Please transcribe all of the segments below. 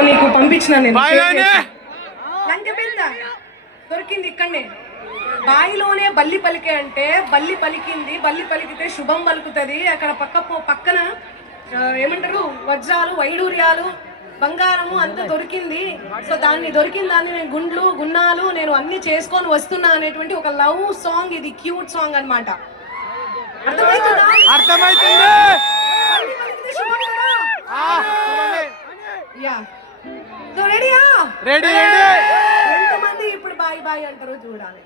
నీకు పంపించిన నేను దొరికింది ఇక్కడనే. బాయిలోనే బల్లి పలికే అంటే బల్లి పలికింది బల్లి పలికితే శుభం పలుకుతుంది. అక్కడ పక్క పక్కన ఏమంటారు? వజ్రాలు వైడూర్యాలు బంగారము అంతా దొరికింది. సో దాన్ని దొరికిన దాన్ని నేను గుండ్లు గున్నాలు నేను అన్ని చేసుకొని వస్తున్నా అనేటువంటి ఒక లవ్ సాంగ్ ఇది క్యూట్ సాంగ్ అన్నమాట. అర్థమవుతుందా అర్థమైతుంది. రెడీ రెడీ ఎంతమంది ఇప్పుడు బాయ్ బాయ్ అంటారో చూడాలి.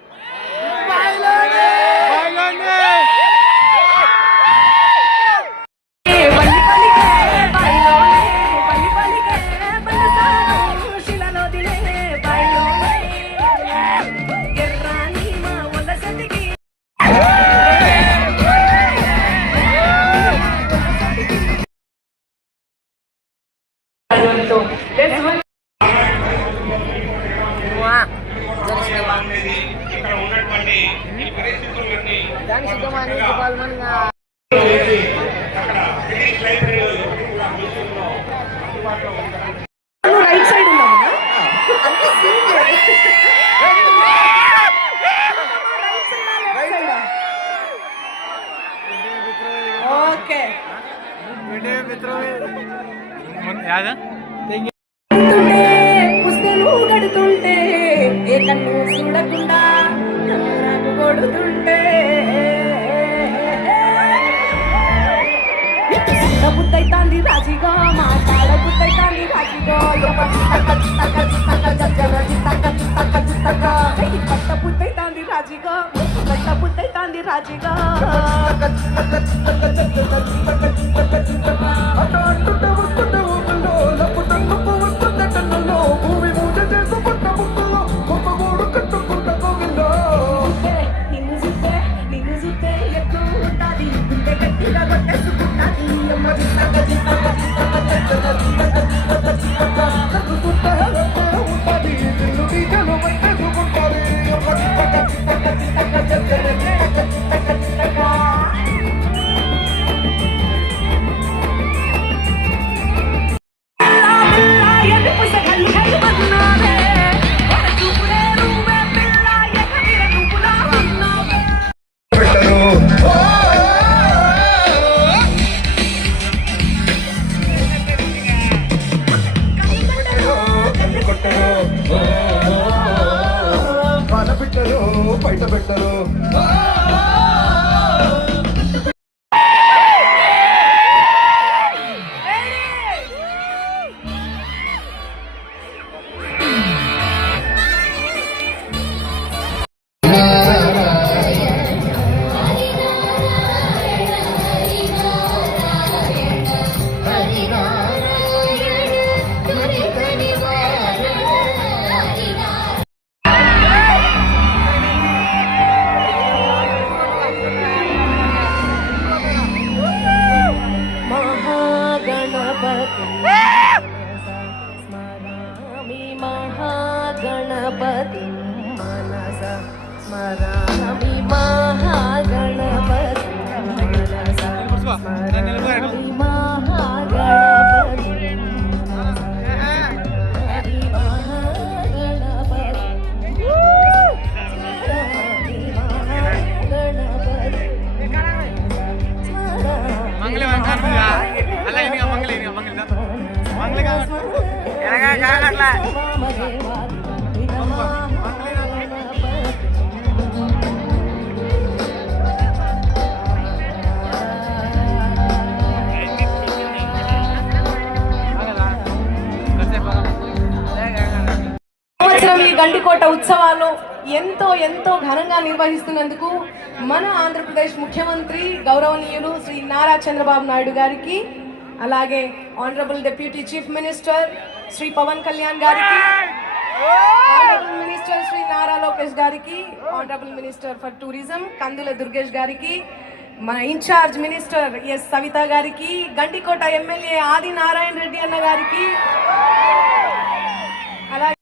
యాదా? కడుతుంటే, పుస్తెలు కడుతుంటే ఏ కన్ను కొడుతుంటే బుద్ధైతాంది రాజీగా మాట్లాడ బుద్ధైతాంది రాజీగా పట్ట బుద్ధైతాంది రాజీగా పట్ట బుద్ధైతాంది రాజీగా బయట Mahagana Padimanasa Smarami Mahagana సంవత్సరం ఈ గండికోట ఉత్సవాలు ఎంతో ఎంతో ఘనంగా నిర్వహిస్తున్నందుకు మన ఆంధ్రప్రదేశ్ ముఖ్యమంత్రి గౌరవనీయులు శ్రీ నారా చంద్రబాబు నాయుడు గారికి అలాగే honourable deputy chief minister Shri Pawan Kalyan గారికి ఆనరబుల్ మినిస్టర్ శ్రీ నారా లోకేష్ గారికి honourable minister for tourism Kandula Durgesh గారికి మన ఇన్ఛార్జ్ మినిస్టర్ ఎస్ సవిత గారికి గండికోట ఎమ్మెల్యే ఆది నారాయణ రెడ్డి అన్న గారికి అలాగే